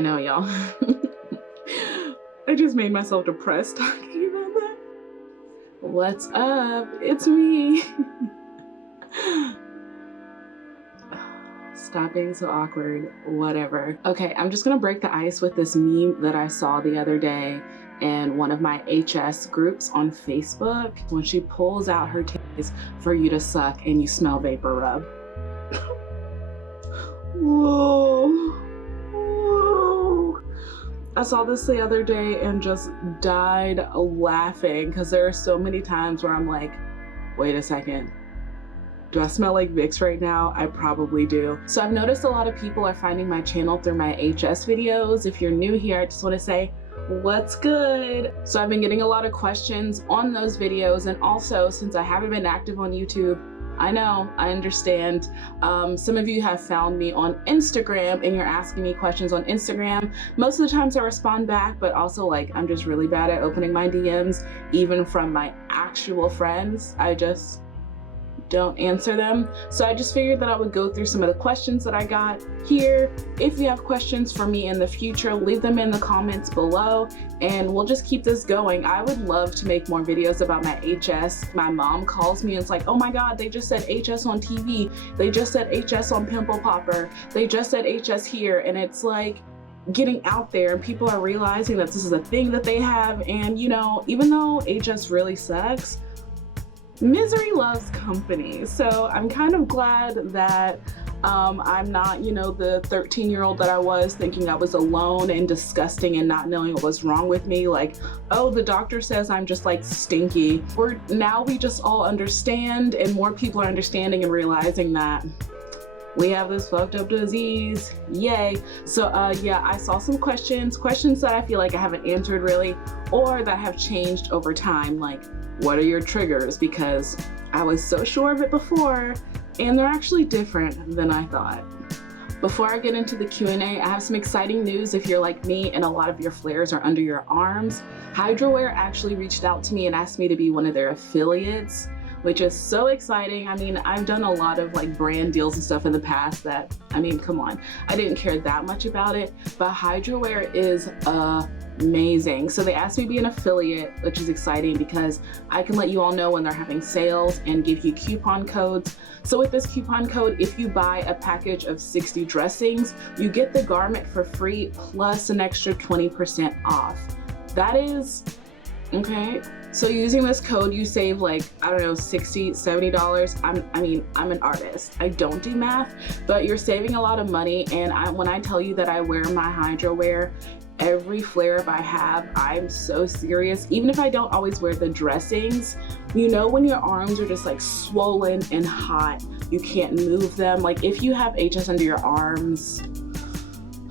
I know, y'all. I just made myself depressed talking about that. What's up? It's me. Stop being so awkward. Whatever. Okay, I'm just gonna break the ice with this meme that I saw the other day in one of my HS groups on Facebook, when she pulls out her titties for you to suck and you smell vapor rub. Whoa. Whoa. I saw this the other day and just died laughing, because there are so many times where I'm like, wait a second. Do I smell like Vicks right now? I probably do. So I've noticed a lot of people are finding my channel through my HS videos. If you're new here, I just want to say, what's good? So I've been getting a lot of questions on those videos, and also since I haven't been active on YouTube, I know, I understand. Some of you have found me on Instagram and you're asking me questions on Instagram. Most of the times I respond back, but also like I'm just really bad at opening my DMs, even from my actual friends. I just don't answer them. So I just figured that I would go through some of the questions that I got here. If you have questions for me in the future, leave them in the comments below and we'll just keep this going. I would love to make more videos about my HS. My mom calls me and it's like, oh my God, they just said HS on TV. They just said HS on Pimple Popper. They just said HS here. And it's like getting out there and people are realizing that this is a thing that they have. And you know, even though HS really sucks, misery loves company. So I'm kind of glad that I'm not, you know, the 13-year-old that I was, thinking I was alone and disgusting and not knowing what was wrong with me. Like, oh, the doctor says I'm just like stinky. Now we just all understand, and more people are understanding and realizing that we have this fucked up disease. Yay. So yeah, I saw some questions that I feel like I haven't answered really, or that have changed over time. Like, what are your triggers? Because I was so sure of it before, and they're actually different than I thought. Before I get into the Q&A, I have some exciting news if you're like me and a lot of your flares are under your arms. Hydrowear actually reached out to me and asked me to be one of their affiliates, which is so exciting. I mean, I've done a lot of like brand deals and stuff in the past that, I mean, come on, I didn't care that much about it, but Hydrowear is amazing. So they asked me to be an affiliate, which is exciting because I can let you all know when they're having sales and give you coupon codes. So with this coupon code, if you buy a package of 60 dressings, you get the garment for free plus an extra 20% off. That is, okay. So using this code, you save like, I don't know, $60, $70. I mean, I'm an artist. I don't do math, but you're saving a lot of money. And when I tell you that I wear my Hydrowear, every flare-up I have, I'm so serious. Even if I don't always wear the dressings, you know, when your arms are just like swollen and hot, you can't move them. Like if you have HS under your arms,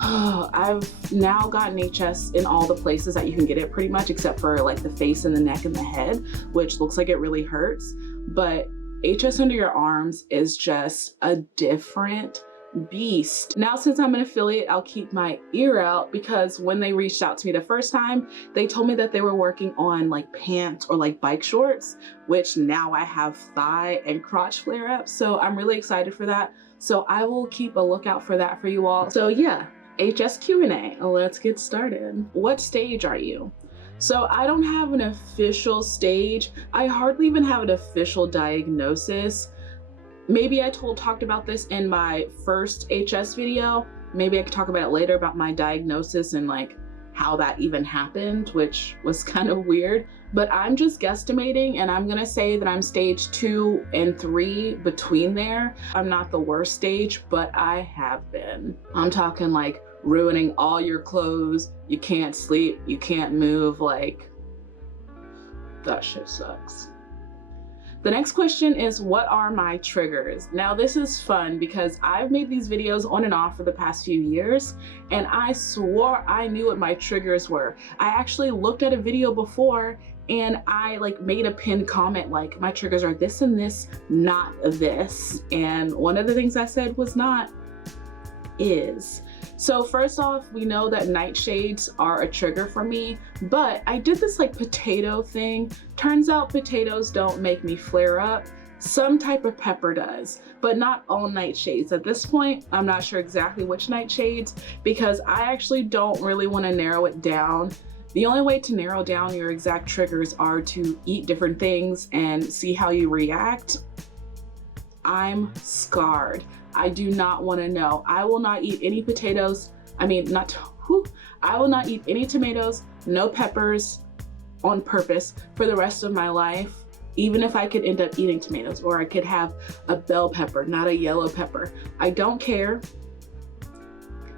I've now gotten HS in all the places that you can get it pretty much, except for like the face and the neck and the head, which looks like it really hurts. But HS under your arms is just a different beast. Now, since I'm an affiliate, I'll keep my ear out, because when they reached out to me the first time, they told me that they were working on like pants or like bike shorts, which now I have thigh and crotch flare-ups. So I'm really excited for that. So I will keep a lookout for that for you all. So yeah, HS Q&A, let's get started. What stage are you? So I don't have an official stage. I hardly even have an official diagnosis. Maybe I talked about this in my first HS video. Maybe I could talk about it later, about my diagnosis and like how that even happened, which was kind of weird. But I'm just guesstimating, and I'm gonna say that I'm stage 2 and 3, between there. I'm not the worst stage, but I have been. I'm talking like ruining all your clothes, you can't sleep, you can't move, like that shit sucks. The next question is, what are my triggers? Now this is fun because I've made these videos on and off for the past few years, and I swore I knew what my triggers were. I actually looked at a video before and I like made a pinned comment like, my triggers are this and this, not this. And one of the things I said was not, is. So first off, we know that nightshades are a trigger for me, but I did this like potato thing. Turns out potatoes don't make me flare up. Some type of pepper does, but not all nightshades. At this point, I'm not sure exactly which nightshades because I actually don't really want to narrow it down. The only way to narrow down your exact triggers are to eat different things and see how you react. I'm scarred. I do not want to know. I will not eat any potatoes. I will not eat any tomatoes, no peppers on purpose for the rest of my life. Even if I could end up eating tomatoes, or I could have a bell pepper, not a yellow pepper. I don't care.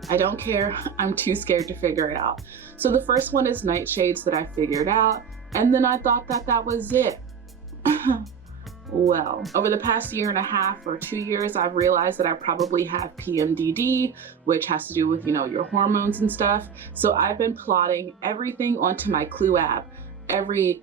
I don't care. I'm too scared to figure it out. So the first one is nightshades that I figured out, and then I thought that that was it. Well, over the past 1.5 or 2 years, I've realized that I probably have PMDD, which has to do with, you know, your hormones and stuff. So I've been plotting everything onto my Clue app. Every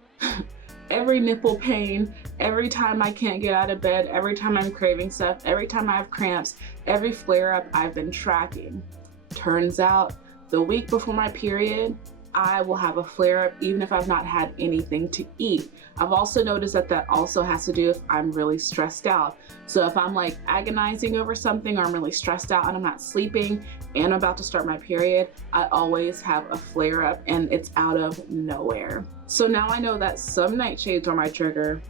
nipple pain, every time I can't get out of bed, every time I'm craving stuff, every time I have cramps, every flare up I've been tracking. Turns out the week before my period, I will have a flare up even if I've not had anything to eat. I've also noticed that that also has to do if I'm really stressed out. So if I'm like agonizing over something, or I'm really stressed out and I'm not sleeping and I'm about to start my period, I always have a flare up and it's out of nowhere. So now I know that some nightshades are my trigger,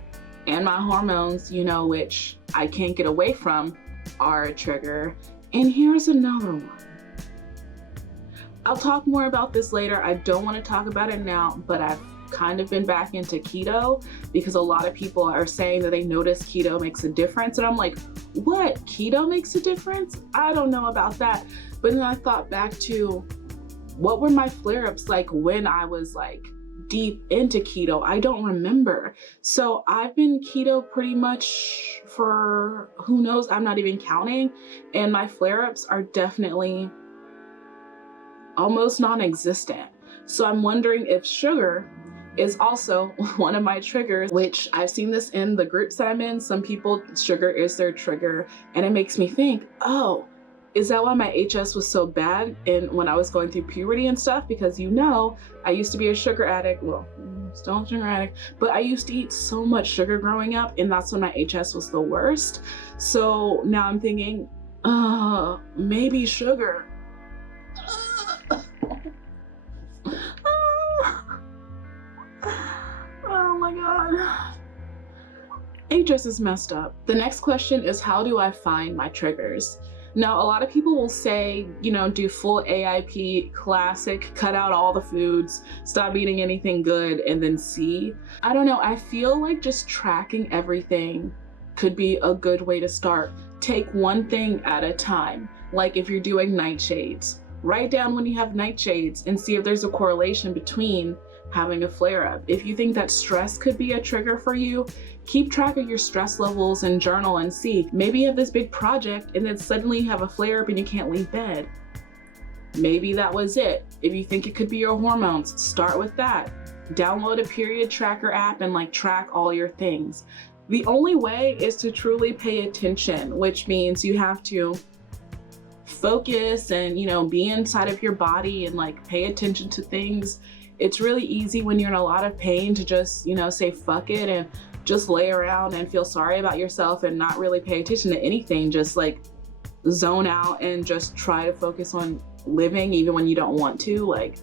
and my hormones, you know, which I can't get away from, are a trigger. And here's another one. I'll talk more about this later. I don't want to talk about it now, but I've kind of been back into keto because a lot of people are saying that they notice keto makes a difference. And I'm like, what? Keto makes a difference? I don't know about that. But then I thought back to what were my flare-ups like when I was like deep into keto. I don't remember. So I've been keto pretty much for who knows, I'm not even counting. And my flare-ups are definitely almost non-existent. So I'm wondering if sugar is also one of my triggers, which I've seen this in the groups that I'm in. Some people, sugar is their trigger. And it makes me think, oh, is that why my HS was so bad when I was going through puberty and stuff? Because, you know, I used to be a sugar addict. Well, still a sugar addict, but I used to eat so much sugar growing up, and that's when my HS was the worst. So now I'm thinking, maybe sugar. Oh my God. HS is messed up. The next question is, how do I find my triggers? Now, a lot of people will say, you know, do full AIP, classic, cut out all the foods, stop eating anything good, and then see. I don't know, I feel like just tracking everything could be a good way to start. Take one thing at a time. Like if you're doing nightshades, write down when you have nightshades and see if there's a correlation between having a flare-up. If you think that stress could be a trigger for you, keep track of your stress levels and journal and see. Maybe you have this big project and then suddenly you have a flare-up and you can't leave bed. Maybe that was it. If you think it could be your hormones, start with that. Download a period tracker app and like track all your things. The only way is to truly pay attention, which means you have to focus and, you know, be inside of your body and like pay attention to things. It's really easy when you're in a lot of pain to just, you know, say fuck it and just lay around and feel sorry about yourself and not really pay attention to anything. Just like zone out and just try to focus on living even when you don't want to. Like,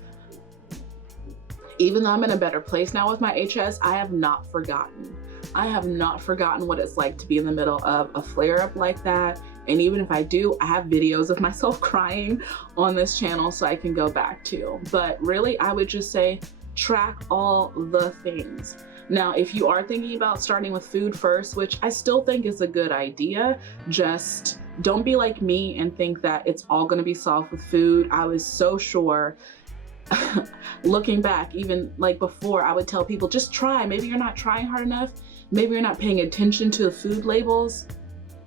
even though I'm in a better place now with my HS, I have not forgotten. I have not forgotten what it's like to be in the middle of a flare-up like that. And even if I do, I have videos of myself crying on this channel so I can go back to. But really, I would just say track all the things. Now, if you are thinking about starting with food first, which I still think is a good idea, just don't be like me and think that it's all gonna be solved with food. I was so sure. Looking back, even like before, I would tell people, just try. Maybe you're not trying hard enough. Maybe you're not paying attention to the food labels.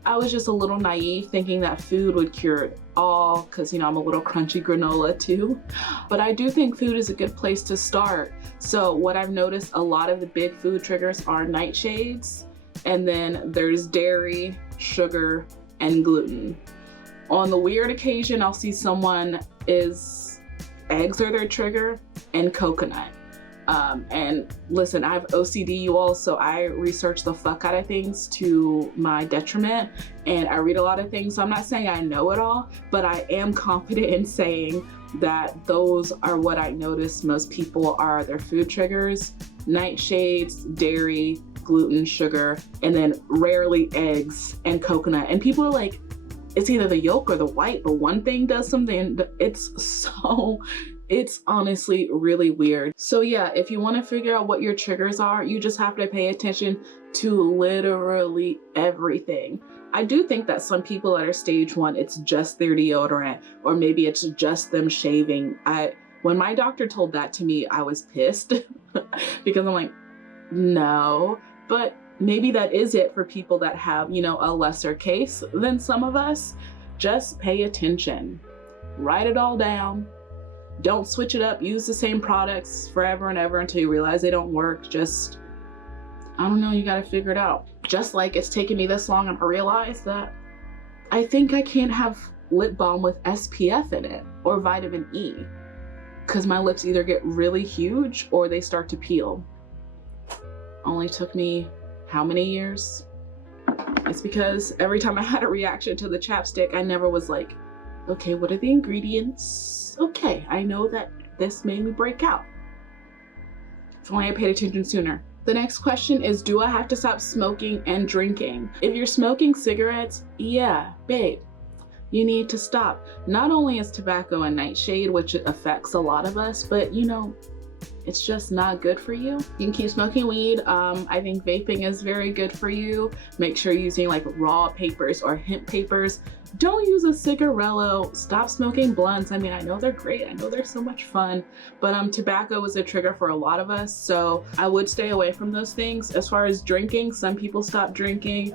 I was just a little naive thinking that food would cure it all because, you know, I'm a little crunchy granola too. But I do think food is a good place to start. So what I've noticed, a lot of the big food triggers are nightshades, and then there's dairy, sugar, and gluten. On the weird occasion, I'll see someone is eggs are their trigger and coconut. And listen, I have OCD, you all, so I research the fuck out of things to my detriment, and I read a lot of things. So I'm not saying I know it all, but I am confident in saying that those are what I notice most people are their food triggers: nightshades, dairy, gluten, sugar, and then rarely eggs and coconut. And people are like, it's either the yolk or the white, but one thing does something. It's honestly really weird. So yeah, if you want to figure out what your triggers are, you just have to pay attention to literally everything. I do think that some people that are stage 1, it's just their deodorant, or maybe it's just them shaving. When my doctor told that to me, I was pissed because I'm like, no, but maybe that is it for people that have, you know, a lesser case than some of us. Just pay attention, write it all down. Don't switch it up, use the same products forever and ever until you realize they don't work. Just, I don't know, you gotta figure it out. Just like it's taken me this long, and I realized that I think I can't have lip balm with SPF in it or vitamin E, because my lips either get really huge or they start to peel. Only took me how many years? It's because every time I had a reaction to the chapstick, I never was like, okay, what are the ingredients? Okay, I know that this made me break out. If only I paid attention sooner. The next question is, do I have to stop smoking and drinking? If you're smoking cigarettes, yeah, babe, you need to stop. Not only is tobacco a nightshade, which affects a lot of us, but you know, it's just not good for you. You can keep smoking weed. I think vaping is very good for you. Make sure you're using like raw papers or hemp papers. Don't use a cigarello. Stop smoking blunts. I mean, I know they're great. I know they're so much fun, but tobacco is a trigger for a lot of us. So I would stay away from those things. As far as drinking, some people stop drinking.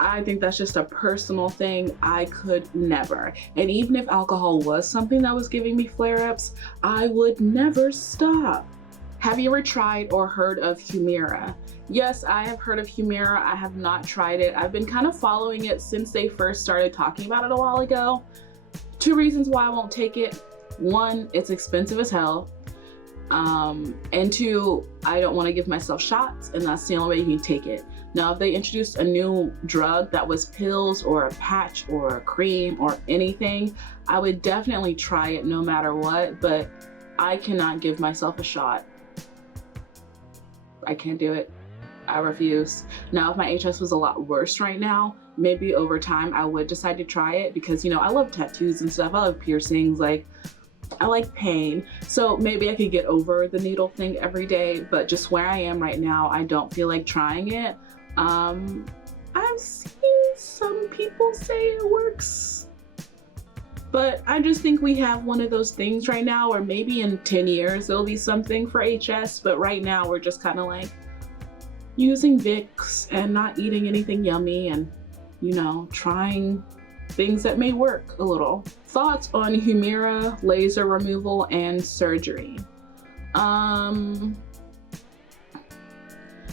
I think that's just a personal thing. I could never. And even if alcohol was something that was giving me flare-ups, I would never stop. Have you ever tried or heard of Humira? Yes, I have heard of Humira. I have not tried it. I've been kind of following it since they first started talking about it a while ago. 2 reasons why I won't take it. 1, it's expensive as hell. And 2, I don't want to give myself shots, and that's the only way you can take it. Now, if they introduced a new drug that was pills or a patch or a cream or anything, I would definitely try it no matter what, but I cannot give myself a shot. I can't do it. I refuse. Now, if my HS was a lot worse right now, maybe over time I would decide to try it, because, you know, I love tattoos and stuff. I love piercings. Like, I like pain. So maybe I could get over the needle thing every day, but just where I am right now, I don't feel like trying it. I've seen some people say it works, but I just think we have one of those things right now, or maybe in 10 years there'll be something for HS, but right now we're just kind of like using Vicks and not eating anything yummy, and, you know, trying things that may work a little. Thoughts on Humira, laser removal, and surgery?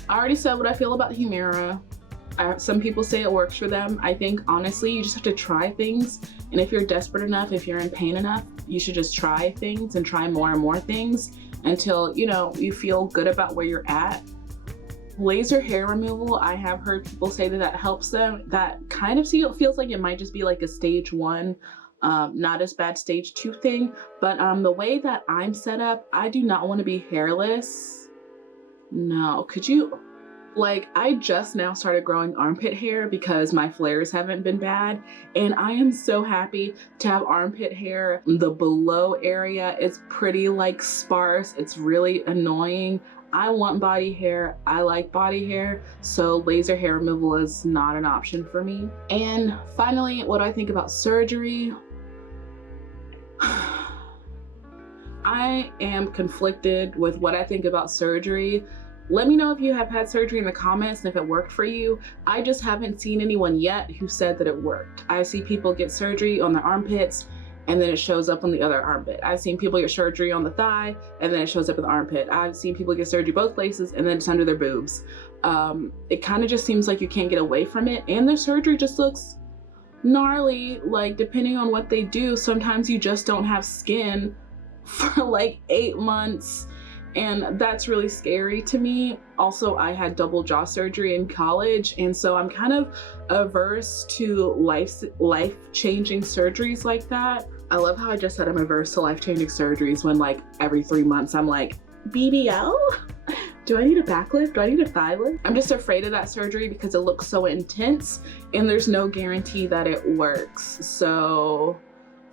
I already said what I feel about Humira. Some people say it works for them. I think honestly, you just have to try things. And if you're desperate enough, if you're in pain enough, you should just try things and try more and more things until, you know, you feel good about where you're at. Laser hair removal, I have heard people say that that helps them. That kind of feels like it might just be like a stage 1, not as bad stage 2 thing. But the way that I'm set up, I do not want to be hairless. No, could you? Like, I just now started growing armpit hair because my flares haven't been bad, and I am so happy to have armpit hair. The below area is pretty like sparse. It's really annoying. I want body hair. I like body hair, so laser hair removal is not an option for me. And finally, what do I think about surgery? I am conflicted with what I think about surgery. Let me know if you have had surgery in the comments and if it worked for you. I just haven't seen anyone yet who said that it worked. I see people get surgery on their armpits and then it shows up on the other armpit. I've seen people get surgery on the thigh and then it shows up in the armpit. I've seen people get surgery both places and then it's under their boobs. It kind of just seems like you can't get away from it, and the surgery just looks gnarly. Like, depending on what they do, sometimes you just don't have skin for like 8 months. And that's really scary to me. Also, I had double jaw surgery in college, and so I'm kind of averse to life-changing surgeries like that. I love how I just said I'm averse to life-changing surgeries when like every 3 months I'm like, BBL? Do I need a back lift? Do I need a thigh lift? I'm just afraid of that surgery because it looks so intense and there's no guarantee that it works. So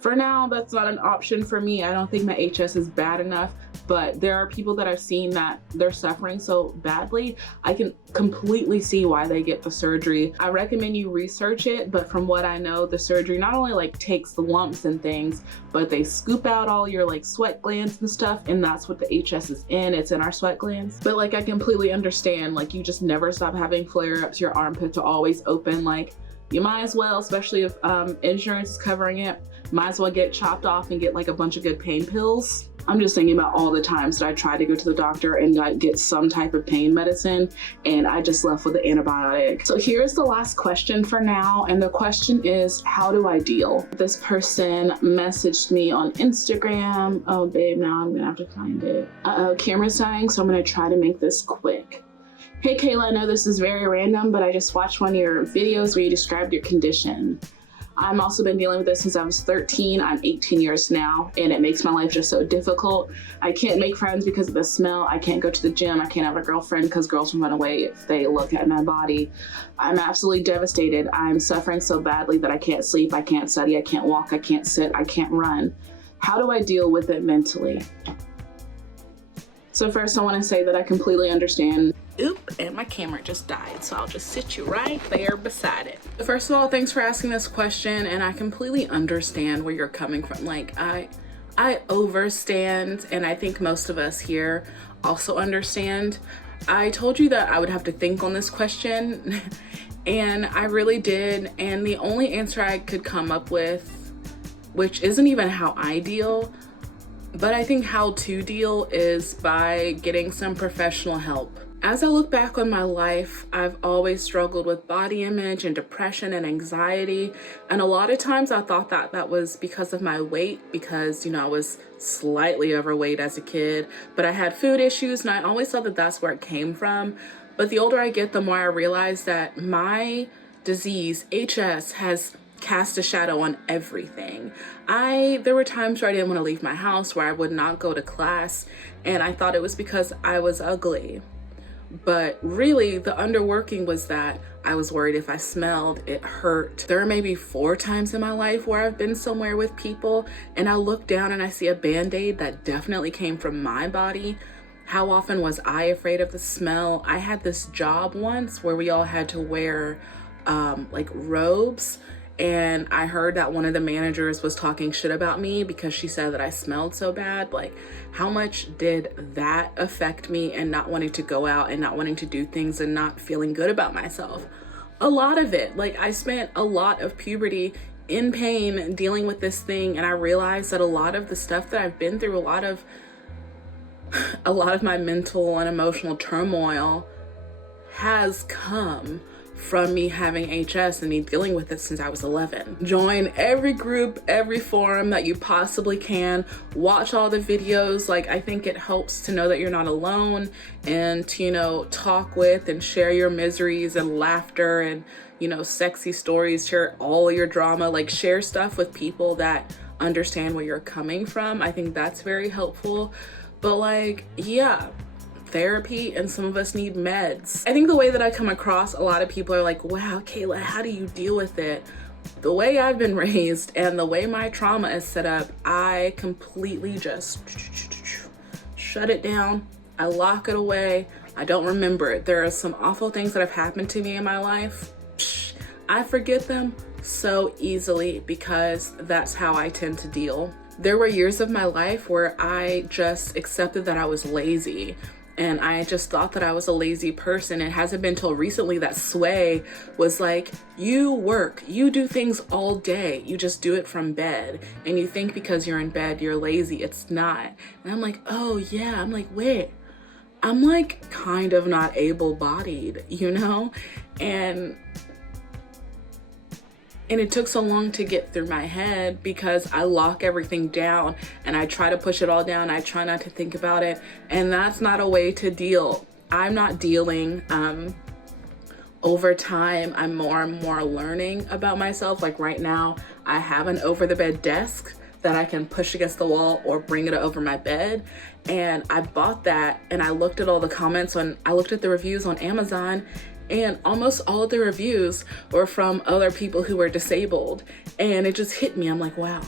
for now, that's not an option for me. I don't think my HS is bad enough, but there are people that I've seen that they're suffering so badly. I can completely see why they get the surgery. I recommend you research it, but from what I know, the surgery not only like takes the lumps and things, but they scoop out all your like sweat glands and stuff, and that's what the HS is in. It's in our sweat glands. But like, I completely understand, like you just never stop having flare-ups, your armpits are always open, like you might as well, especially if insurance is covering it, might as well get chopped off and get like a bunch of good pain pills. I'm just thinking about all the times that I tried to go to the doctor and not get some type of pain medicine, and I just left with an antibiotic. So here's the last question for now, and the question is, how do I deal? This person messaged me on Instagram. Oh babe, now I'm gonna have to find it. Camera's dying, so I'm gonna try to make this quick. Hey Kayla, I know this is very random, but I just watched one of your videos where you described your condition. I've also been dealing with this since I was 13. I'm 18 years now, and it makes my life just so difficult. I can't make friends because of the smell. I can't go to the gym. I can't have a girlfriend because girls will run away if they look at my body. I'm absolutely devastated. I'm suffering so badly that I can't sleep, I can't study, I can't walk, I can't sit, I can't run. How do I deal with it mentally? So first I want to say that I completely understand. Oop, and my camera just died, so I'll just sit you right there beside it. First of all, thanks for asking this question, and I completely understand where you're coming from. Like, I overstand, and I think most of us here also understand. I told you that I would have to think on this question, and I really did, and the only answer I could come up with, which isn't even how I deal, but I think how to deal is by getting some professional help. As I look back on my life, I've always struggled with body image and depression and anxiety. And a lot of times I thought that that was because of my weight, because, you know, I was slightly overweight as a kid, but I had food issues, and I always thought that that's where it came from. But the older I get, the more I realize that my disease, HS, has cast a shadow on everything. There were times where I didn't want to leave my house, where I would not go to class, and I thought it was because I was ugly. But really, the underworking was that I was worried if I smelled, it hurt. There are maybe 4 times in my life where I've been somewhere with people and I look down and I see a Band-Aid that definitely came from my body. How often was I afraid of the smell? I had this job once where we all had to wear like robes, and I heard that one of the managers was talking shit about me because she said that I smelled so bad. Like, how much did that affect me, and not wanting to go out and not wanting to do things and not feeling good about myself? A lot of it. Like, I spent a lot of puberty in pain dealing with this thing, and I realized that a lot of the stuff that I've been through, a lot of my mental and emotional turmoil has come from me having HS and me dealing with it since I was 11. Join every group, every forum that you possibly can. Watch all the videos. Like, I think it helps to know that you're not alone, and to, you know, talk with and share your miseries and laughter and, you know, sexy stories, share all your drama, like share stuff with people that understand where you're coming from. I think that's very helpful. But like, yeah, therapy, and some of us need meds. I think the way that I come across, a lot of people are like, wow, Kayla, how do you deal with it? The way I've been raised and the way my trauma is set up, I completely just shut it down. I lock it away. I don't remember it. There are some awful things that have happened to me in my life. I forget them so easily because that's how I tend to deal. There were years of my life where I just accepted that I was lazy, and I just thought that I was a lazy person. It hasn't been till recently that Sway was like, you work, you do things all day, you just do it from bed, and you think because you're in bed you're lazy. It's not. And I'm like, oh yeah. I'm like, wait, I'm like kind of not able-bodied, you know? And And it took so long to get through my head because I lock everything down and I try to push it all down. I try not to think about it. And that's not a way to deal. I'm not dealing. Over time, I'm more and more learning about myself. Like right now, I have an over the bed desk that I can push against the wall or bring it over my bed. And I bought that and I looked at all the comments I looked at the reviews on Amazon, and almost all of the reviews were from other people who were disabled. And it just hit me. I'm like, wow.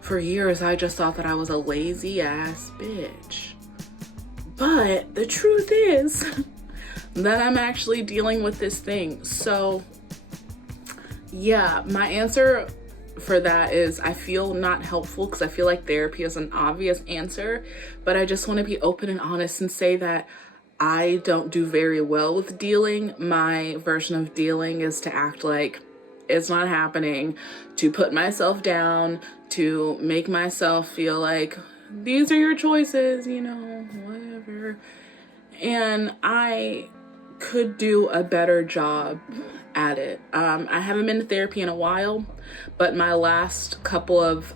For years, I just thought that I was a lazy ass bitch. But the truth is that I'm actually dealing with this thing. So yeah, my answer for that is I feel not helpful because I feel like therapy is an obvious answer, but I just want to be open and honest and say that I don't do very well with dealing. My version of dealing is to act like it's not happening, to put myself down, to make myself feel like these are your choices, you know, whatever. And I could do a better job at it. I haven't been to therapy in a while, but my last couple of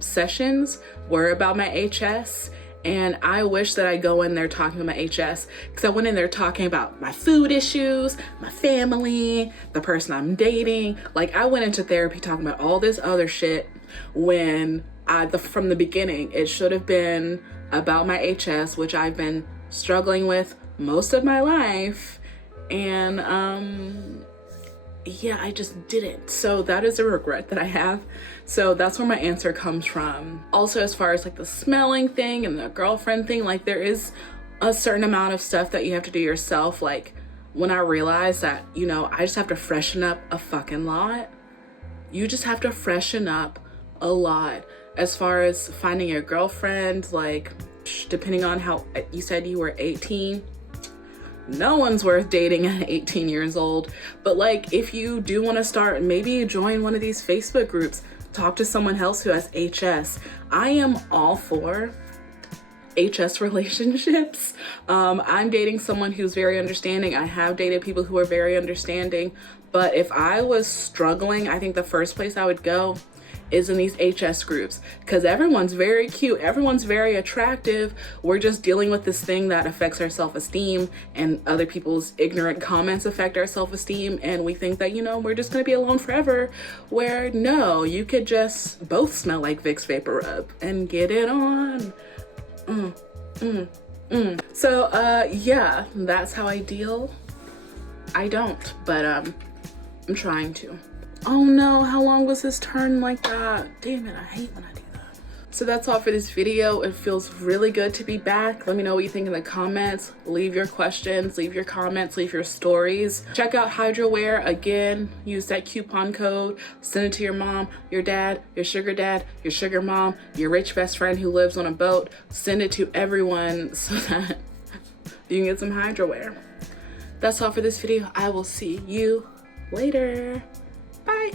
sessions were about my HS. And I wish that I go in there talking about my HS, because I went in there talking about my food issues, my family, the person I'm dating. Like I went into therapy talking about all this other shit when from the beginning, it should have been about my HS, which I've been struggling with most of my life. And yeah, I just didn't. So that is a regret that I have. So that's where my answer comes from. Also, as far as like the smelling thing and the girlfriend thing, like there is a certain amount of stuff that you have to do yourself. Like when I realized that, you know, I just have to freshen up a fucking lot. You just have to freshen up a lot. As far as finding your girlfriend, like depending on how you said you were 18, no one's worth dating at 18 years old. But like if you do want to start, maybe join one of these Facebook groups, talk to someone else who has HS. I am all for HS relationships. I'm dating someone who's very understanding. I have dated people who are very understanding. But if I was struggling, I think the first place I would go is in these HS groups, because everyone's very cute, everyone's very attractive. We're just dealing with this thing that affects our self-esteem, and other people's ignorant comments affect our self-esteem, and we think that, you know, we're just gonna be alone forever, where no, you could just both smell like Vicks Vapor Rub and get it on. So yeah, that's how I deal. I don't, but I'm trying to. Oh no, how long was this turn like that? Damn it, I hate when I do that. So that's all for this video. It feels really good to be back. Let me know what you think in the comments. Leave your questions, leave your comments, leave your stories. Check out Hydrowear again. Use that coupon code. Send it to your mom, your dad, your sugar mom, your rich best friend who lives on a boat. Send it to everyone so that you can get some Hydrowear. That's all for this video. I will see you later. Bye.